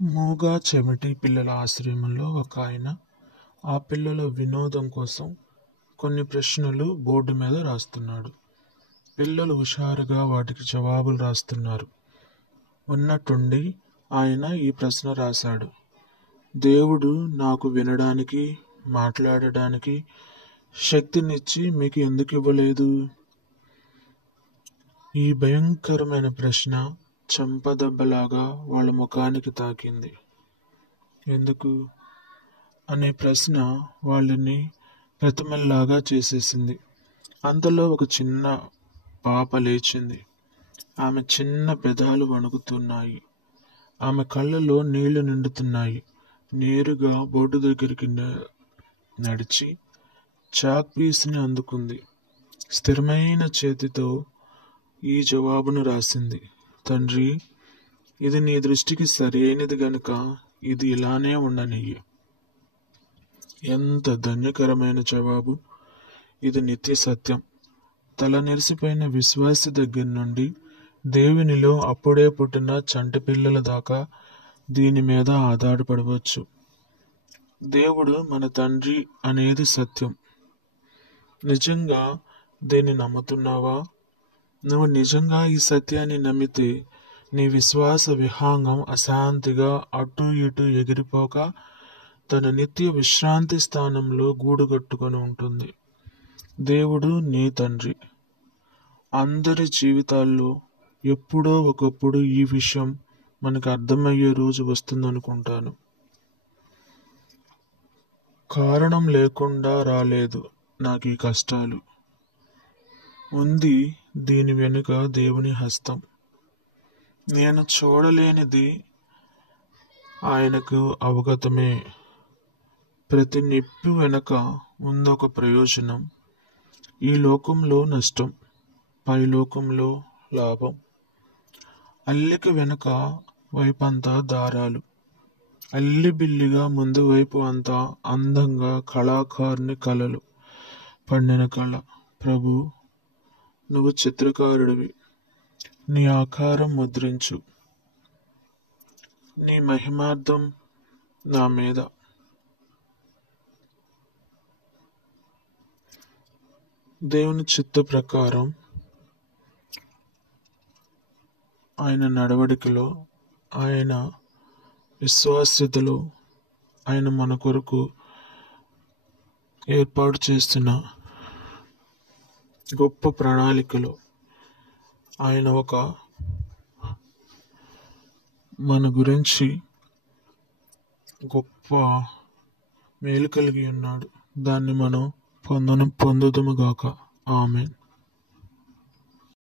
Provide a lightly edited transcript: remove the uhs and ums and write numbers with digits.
మూగ చెవిటి పిల్లల ఆశ్రమంలో ఒక ఆయన ఆ పిల్లల వినోదం కోసం కొన్ని ప్రశ్నలు బోర్డు మీద రాస్తున్నాడు. పిల్లలు హుషారుగా వాటికి జవాబులు రాస్తున్నారు. ఉన్నట్టుండి ఆయన ఈ ప్రశ్న రాశాడు: దేవుడు నాకు వినడానికి, మాట్లాడడానికి శక్తినిచ్చి మీకు ఎందుకు ఇవ్వలేదు? ఈ భయంకరమైన ప్రశ్న చెంపదెబ్బలాగా వాళ్ళ ముఖానికి తాకింది. ఎందుకు అనే ప్రశ్న వాళ్ళని ప్రతిమల్లాగా చేసేసింది. అంతలో ఒక చిన్న పాప లేచింది. ఆమె చిన్న పెదాలు వణుకుతున్నాయి. ఆమె కళ్ళలో నీళ్లు నిండుతున్నాయి. నేరుగా బోర్డు దగ్గరికి నడిచి చాక్ పీస్ని అందుకుంది. స్థిరమైన చేతితో ఈ జవాబును రాసింది: తండ్రి, ఇది నీ దృష్టికి సరైనది గనుక ఇది ఇలానే ఉండనియ్యి. ఎంత ధన్యకరమైన జవాబు! ఇది నిత్య సత్యం. తల నెరిసిపోయిన విశ్వాసి దగ్గర నుండి దేవునిలో అప్పుడే పుట్టిన చంటి పిల్లల దాకా దీని మీద ఆధారపడవచ్చు. దేవుడు మన తండ్రి అనేది సత్యం. నిజంగా దీన్ని నమ్ముతున్నావా? నువ్వు నిజంగా ఈ సత్యాన్ని నమ్మితే నీ విశ్వాస విహంగం అశాంతిగా అటు ఇటు ఎగిరిపోక తన నిత్య విశ్రాంతి స్థానంలో గూడుగట్టుకొని ఉంటుంది. దేవుడు నీ తండ్రి. అందరి జీవితాల్లో ఎప్పుడో ఒకప్పుడు ఈ విషయం మనకు అర్థమయ్యే రోజు వస్తుందనుకుంటాను. కారణం లేకుండా రాలేదు నాకు ఈ కష్టాలు. ఉంది దీని వెనుక దేవుని హస్తం. నేను చూడలేనిది ఆయనకు అవగతమే. ప్రతి నిప్పు వెనుక ఉందొక ప్రయోజనం. ఈ లోకంలో నష్టం, పై లోకంలో లాభం. అల్లిక వెనుక వైపంతా దారాలు, అల్లిబిల్లిగా ముందు వైపు అంతా అందంగా కళాకారుని కళలు పండిన కళ. ప్రభు, నువ్వు చిత్రకారుడివి. నీ ఆకారం ముద్రించు. నీ మహిమార్థం నా మీద. దేవుని చిత్త ప్రకారం ఆయన నడవడికలో, ఆయన విశ్వాస్యతలో, ఆయన మన కొరకు ఏర్పాటు చేస్తున్న గొప్ప ప్రణాళికలో ఆయన మన గురించి గొప్ప మేలు కలిగి ఉన్నాడు. దాన్ని మనం పొందుదుముగాక. ఆమేన్.